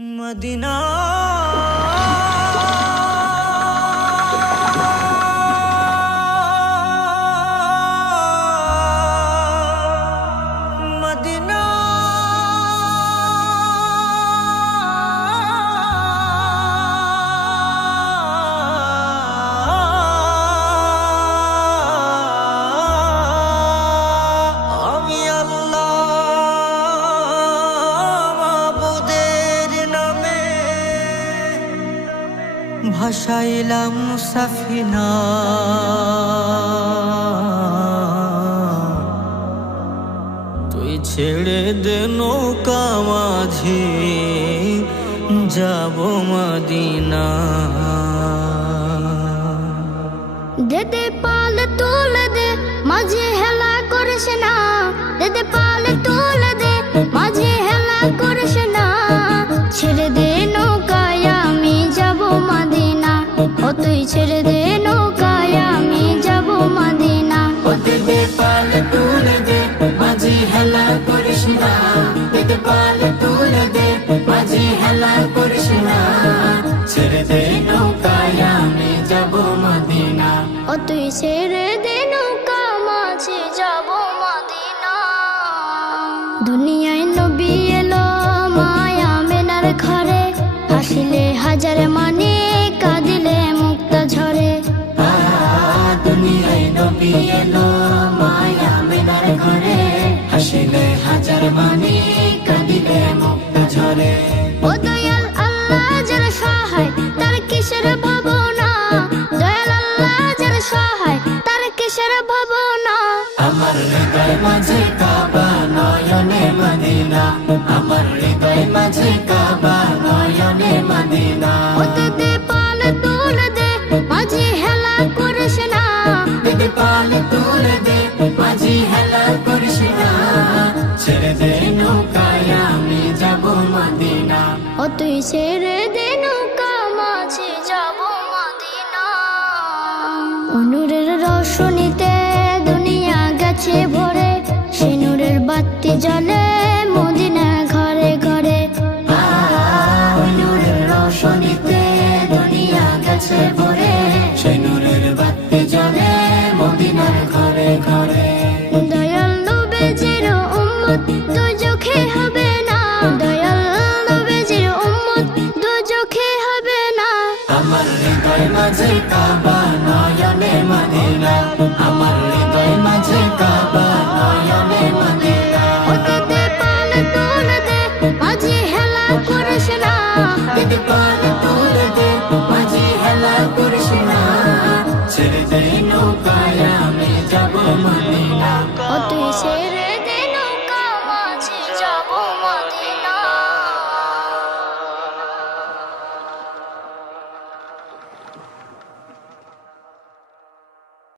Medina Medina আমি আল্লাহ মাবুদের নামে ভাসাইলাম সাফিনা, তুই ছেড়ে দে নৌকা মাঝি যাব মদিনা। দেদে পাল তুলে দে মাঝে হেলা করিস না, দেদে পাল তুলে দে মাঝে হেলা করিস না। ছেড়ে দে নৌকায় আমি যাব মদিনা, ও তুই ছেড়ে দে নৌকায় আমি যাব মদিনা। ও দেদে পাল তুলে দে মাঝি হেলা করিস না, দেদে পাল তুলে দে মাঝি হেলা করিস না। ছেড়ে দে নৌকায় আমি যাব মদিনা, ও তুই ছেড়ে দে নৌকা মাঝে যাব মদিনা। দুনিয়ায় নবী এলো মায়া মেনার ঘরে, হাসিলে হাজার মানে কাঁদিলে মুক্তা ঝরে। দুনিয়ায় নবী এলো মায়া মেনার ঘরে, হাসিলে হাজার মানে কাঁদিলে মুক্তা ঝরে। ও দয়াল আল্লাহ যার সহায় তার কিসের ভাবনা, দয়াল আল্লাহ যার সহায় তার কিসের ভাবনা। আমার হৃদয় মাঝে কাবা নয়নে মদিনা, আমার হৃদয় মাঝে কাবা নয়নে মদিনা। ও দেদে পাল তুলে দে মাঝে হেলা করিস না, দেদে পাল তুলে দে মাঝি হেলা করিস না। ছেড়ে দে নৌকায় আমি যাব মদিনা, ও তুই ছেড়ে দে নৌকা মাঝে যাব মদিনা। নূরের রোশনীতে দুনিয়া গেছে ভরে, সে নূরের বাতি জ্বলে মদিনা ঘরে ঘরে। নূরের রোশনীতে দুনিয়া গেছে ভরে, সেই নূরের বাতি জ্বলে মদিনার ঘরে ঘরে। দয়াল নবীজির উম্মত দুজখে হবে না, দয়াল নবীজির উম্মত দুজখে হবে না। আমার হৃদয় মাঝে কাবা নয়নে মদিনা, আমার হৃদয় মাঝে কাবা নয়নে মদিনা। ও দেদে পাল তুলে দে মাঝে হেলা করিস না, দেদে পাল তুলে দে মাঝি হেলা করিস না। ছেড়ে দে নৌকায় আমি যাব মদিনা,